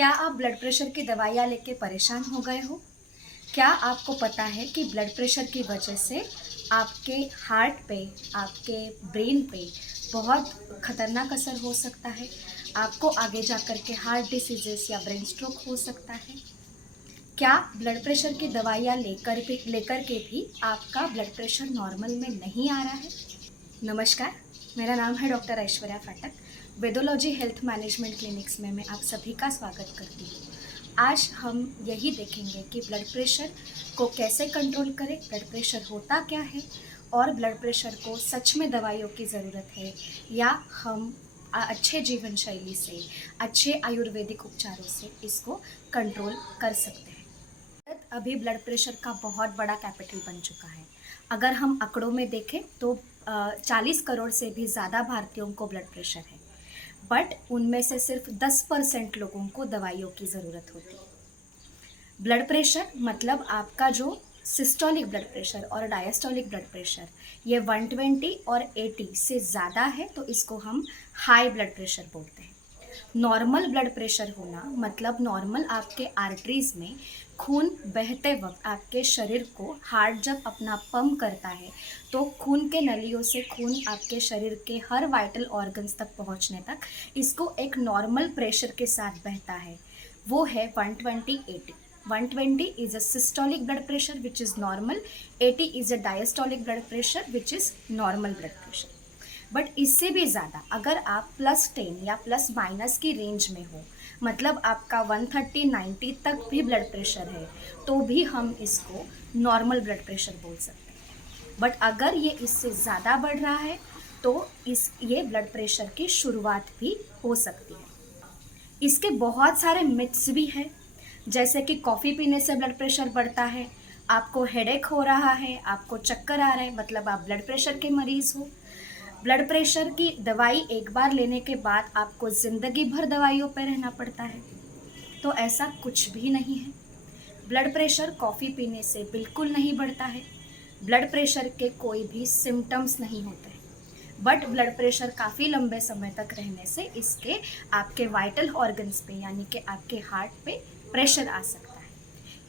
क्या आप blood pressure की दवाइयाँ लेके परेशान हो गए हो? क्या आपको पता है कि ब्लड प्रेशर की वजह से आपके हार्ट पे, आपके ब्रेन पे बहुत खतरनाक असर हो सकता है? आपको आगे जाकर के हार्ट डिसीजेस या ब्रेन स्ट्रोक हो सकता है। क्या ब्लड प्रेशर की दवाइयाँ लेकर के भी आपका ब्लड प्रेशर नॉर्मल में नहीं आ रहा है? नमस्कार, मेरा नाम है डॉक्टर ऐश्वर्या फाटक। वेदोलॉजी हेल्थ मैनेजमेंट क्लिनिक्स में मैं आप सभी का स्वागत करती हूँ। आज हम यही देखेंगे कि ब्लड प्रेशर को कैसे कंट्रोल करें, ब्लड प्रेशर होता क्या है और ब्लड प्रेशर को सच में दवाइयों की ज़रूरत है या हम अच्छे जीवन शैली से, अच्छे आयुर्वेदिक उपचारों से इसको कंट्रोल कर सकते हैं। भारत अभी ब्लड प्रेशर का बहुत बड़ा कैपिटल बन चुका है। अगर हम आंकड़ों में देखें तो 40 करोड़ से भी ज़्यादा भारतीयों को ब्लड प्रेशर है, बट उनमें से सिर्फ 10% लोगों को दवाइयों की ज़रूरत होती है। ब्लड प्रेशर मतलब आपका जो सिस्टोलिक ब्लड प्रेशर और डायस्टोलिक ब्लड प्रेशर ये 120 और 80 से ज़्यादा है तो इसको हम हाई ब्लड प्रेशर बोलते हैं। नॉर्मल ब्लड प्रेशर होना मतलब नॉर्मल आपके आर्टरीज में खून बहते वक्त आपके शरीर को हार्ट जब अपना पंप करता है तो खून के नलियों से खून आपके शरीर के हर वाइटल ऑर्गन्स तक पहुंचने तक इसको एक नॉर्मल प्रेशर के साथ बहता है। वो है 120/80। 120 is a systolic blood pressure which is normal, 80 is a diastolic blood pressure which is normal blood pressure। But इससे भी ज़्यादा अगर आप +10 या प्लस माइनस की रेंज में हो, मतलब आपका 130/90 तक भी ब्लड प्रेशर है तो भी हम इसको नॉर्मल ब्लड प्रेशर बोल सकते हैं। बट अगर ये इससे ज़्यादा बढ़ रहा है तो ये ब्लड प्रेशर की शुरुआत भी हो सकती है। इसके बहुत सारे मिथ्स भी हैं, जैसे कि कॉफ़ी पीने से ब्लड प्रेशर बढ़ता है, आपको हेडेक हो रहा है, आपको चक्कर आ रहा है, मतलब आप ब्लड प्रेशर के मरीज़ हो। ब्लड प्रेशर की दवाई एक बार लेने के बाद आपको ज़िंदगी भर दवाइयों पर रहना पड़ता है, तो ऐसा कुछ भी नहीं है। ब्लड प्रेशर कॉफ़ी पीने से बिल्कुल नहीं बढ़ता है। ब्लड प्रेशर के कोई भी सिम्टम्स नहीं होते हैं, बट ब्लड प्रेशर काफ़ी लंबे समय तक रहने से इसके आपके वाइटल ऑर्गन्स पे यानी कि आपके हार्ट पे प्रेशर आ सकता है।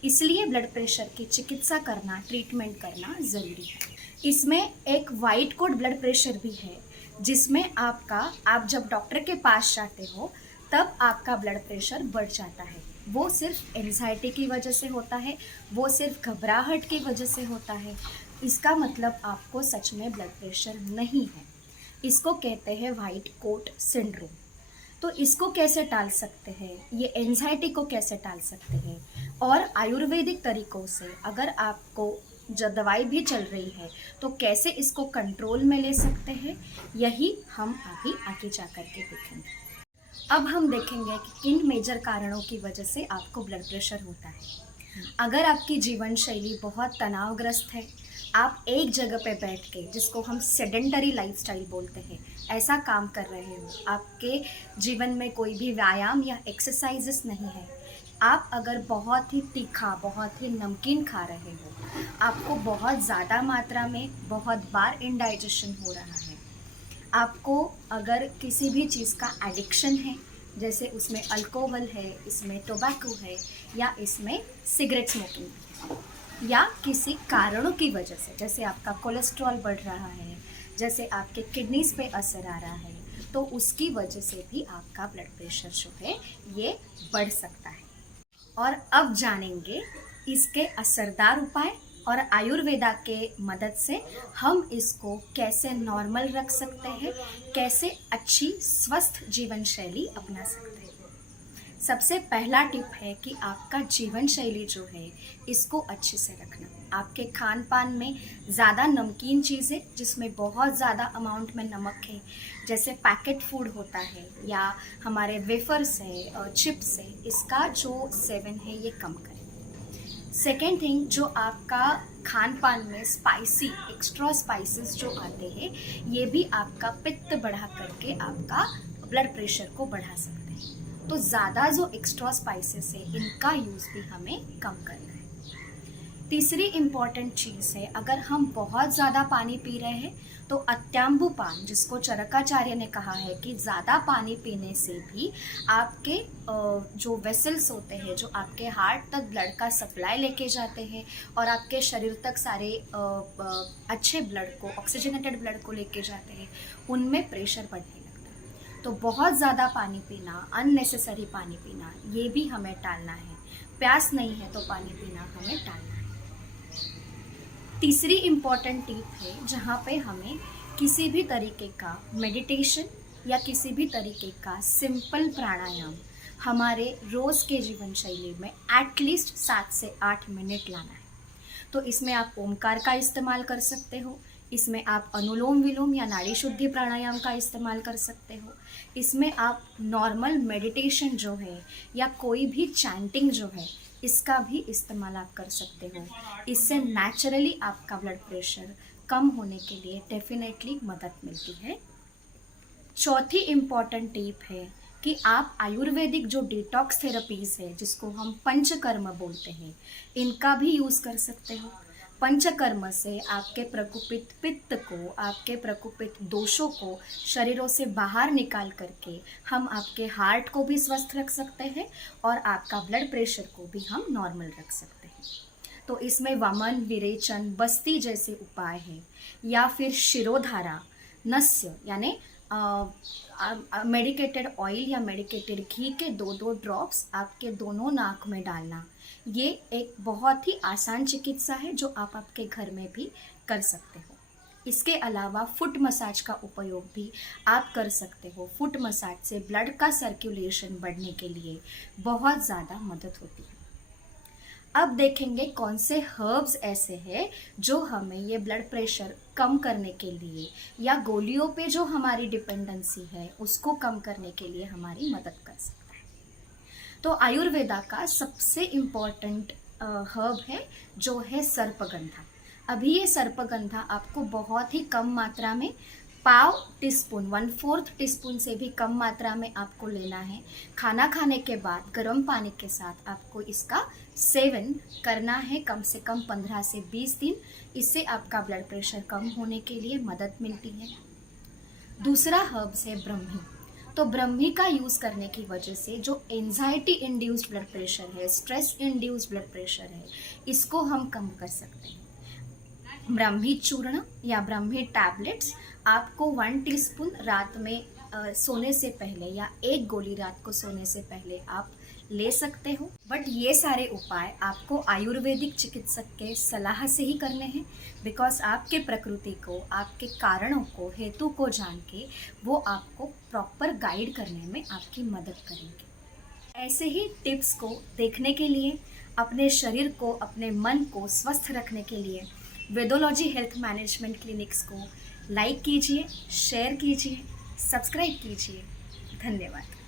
इसलिए ब्लड प्रेशर की चिकित्सा करना, ट्रीटमेंट करना ज़रूरी है। इसमें एक वाइट कोड ब्लड प्रेशर भी है, जिसमें आप जब डॉक्टर के पास जाते हो तब आपका ब्लड प्रेशर बढ़ जाता है। वो सिर्फ एंजाइटी की वजह से होता है, वो सिर्फ घबराहट की वजह से होता है। इसका मतलब आपको सच में ब्लड प्रेशर नहीं है। इसको कहते हैं वाइट कोट सिंड्रोम। तो इसको कैसे टाल सकते हैं, ये एंजाइटी को कैसे टाल सकते हैं, और आयुर्वेदिक तरीक़ों से अगर आपको जब दवाई भी चल रही है तो कैसे इसको कंट्रोल में ले सकते हैं, यही हम अभी आगे जा कर के देखेंगे। अब हम देखेंगे कि किन मेजर कारणों की वजह से आपको ब्लड प्रेशर होता है। अगर आपकी जीवन शैली बहुत तनावग्रस्त है, आप एक जगह पे बैठ के, जिसको हम सेडेंटरी लाइफस्टाइल बोलते हैं, ऐसा काम कर रहे हो, आपके जीवन में कोई भी व्यायाम या एक्सरसाइजेस नहीं है, आप अगर बहुत ही तीखा, बहुत ही नमकीन खा रहे हो, आपको बहुत ज़्यादा मात्रा में बहुत बार इंडाइजेशन हो रहा है, आपको अगर किसी भी चीज़ का एडिक्शन है, जैसे उसमें अल्कोहल है, इसमें टोबैको है या इसमें सिगरेट स्मोकिंग है, या किसी कारणों की वजह से, जैसे आपका कोलेस्ट्रॉल बढ़ रहा है, जैसे आपके किडनीज पे असर आ रहा है, तो उसकी वजह से भी आपका ब्लड प्रेशर जो है ये बढ़ सकता है। और अब जानेंगे इसके असरदार उपाय और आयुर्वेदा के मदद से हम इसको कैसे नॉर्मल रख सकते हैं, कैसे अच्छी स्वस्थ जीवन शैली अपना सकते हैं। सबसे पहला टिप है कि आपका जीवन शैली जो है इसको अच्छे से रखना। आपके खान पान में ज़्यादा नमकीन चीज़ें जिसमें बहुत ज़्यादा अमाउंट में नमक है, जैसे पैकेट फूड होता है या हमारे वेफर्स है, चिप्स है, इसका जो सेवन है ये कम करें। सेकेंड थिंग, जो आपका खान पान में स्पाइसी एक्स्ट्रा स्पाइसेस जो आते हैं ये भी आपका पित्त बढ़ा करके आपका ब्लड प्रेशर को बढ़ा सकते हैं। तो ज़्यादा जो एक्स्ट्रा स्पाइसेस है इनका यूज़ भी हमें कम करना है। तीसरी इम्पॉर्टेंट चीज़ है, अगर हम बहुत ज़्यादा पानी पी रहे हैं तो अत्याम्बुपान, जिसको चरकाचार्य ने कहा है कि ज़्यादा पानी पीने से भी आपके जो वेसल्स होते हैं, जो आपके हार्ट तक ब्लड का सप्लाई लेके जाते हैं और आपके शरीर तक सारे अच्छे ब्लड को, ऑक्सीजनेटेड ब्लड को लेके जाते हैं, उनमें प्रेशर बढ़ने लगता है। तो बहुत ज़्यादा पानी पीना, अननेसेसरी पानी पीना, ये भी हमें टालना है। प्यास नहीं है तो पानी पीना हमें टालना है। तीसरी इम्पॉर्टेंट टिप है, जहाँ पे हमें किसी भी तरीके का मेडिटेशन या किसी भी तरीके का सिंपल प्राणायाम हमारे रोज़ के जीवन शैली में एटलीस्ट 7 से 8 मिनट लाना है। तो इसमें आप ओमकार का इस्तेमाल कर सकते हो, इसमें आप अनुलोम विलोम या नाड़ी शुद्धि प्राणायाम का इस्तेमाल कर सकते हो, इसमें आप नॉर्मल मेडिटेशन जो है या कोई भी चैंटिंग जो है, इसका भी इस्तेमाल आप कर सकते हो। इससे नेचुरली आपका ब्लड प्रेशर कम होने के लिए डेफिनेटली मदद मिलती है। चौथी इम्पॉर्टेंट टिप है कि आप आयुर्वेदिक जो डिटॉक्स थेरेपीज़ है, जिसको हम पंचकर्म बोलते हैं, इनका भी यूज़ कर सकते हो। पंचकर्म से आपके प्रकोपित पित्त को, आपके प्रकोपित दोषों को शरीरों से बाहर निकाल करके हम आपके हार्ट को भी स्वस्थ रख सकते हैं और आपका ब्लड प्रेशर को भी हम नॉर्मल रख सकते हैं। तो इसमें वमन, विरेचन, बस्ती जैसे उपाय हैं, या फिर शिरोधारा, नस्य यानी मेडिकेटेड ऑयल या मेडिकेटेड घी के 2-2 ड्रॉप्स आपके दोनों नाक में डालना, ये एक बहुत ही आसान चिकित्सा है जो आप आपके घर में भी कर सकते हो। इसके अलावा फुट मसाज का उपयोग भी आप कर सकते हो। फुट मसाज से ब्लड का सर्कुलेशन बढ़ने के लिए बहुत ज़्यादा मदद होती है। अब देखेंगे कौन से हर्ब्स ऐसे हैं जो हमें ये ब्लड प्रेशर कम करने के लिए या गोलियों पे जो हमारी डिपेंडेंसी है उसको कम करने के लिए हमारी मदद कर सकता है। तो आयुर्वेदा का सबसे इम्पॉर्टेंट हर्ब है जो है सर्पगंधा। अभी ये सर्पगंधा आपको बहुत ही कम मात्रा में, पाव टीस्पून, 1/4 टीस्पून से भी कम मात्रा में आपको लेना है। खाना खाने के बाद गर्म पानी के साथ आपको इसका सेवन करना है कम से कम 15 से 20 दिन। इससे आपका ब्लड प्रेशर कम होने के लिए मदद मिलती है। दूसरा हर्ब्स है ब्रह्मी। तो ब्रह्मी का यूज़ करने की वजह से जो एंजाइटी इंड्यूस्ड ब्लड प्रेशर है, स्ट्रेस इंड्यूस्ड ब्लड प्रेशर है, इसको हम कम कर सकते हैं। ब्राह्मी चूर्ण या ब्राह्मी टैबलेट्स आपको 1 टीस्पून रात में सोने से पहले या 1 गोली रात को सोने से पहले आप ले सकते हो। बट ये सारे उपाय आपको आयुर्वेदिक चिकित्सक के सलाह से ही करने हैं, बिकॉज आपके प्रकृति को, आपके कारणों को, हेतु को जान के वो आपको प्रॉपर गाइड करने में आपकी मदद करेंगे। ऐसे ही टिप्स को देखने के लिए, अपने शरीर को, अपने मन को स्वस्थ रखने के लिए वेदोलॉजी हेल्थ मैनेजमेंट क्लिनिक्स को लाइक कीजिए, शेयर कीजिए, सब्सक्राइब कीजिए। धन्यवाद।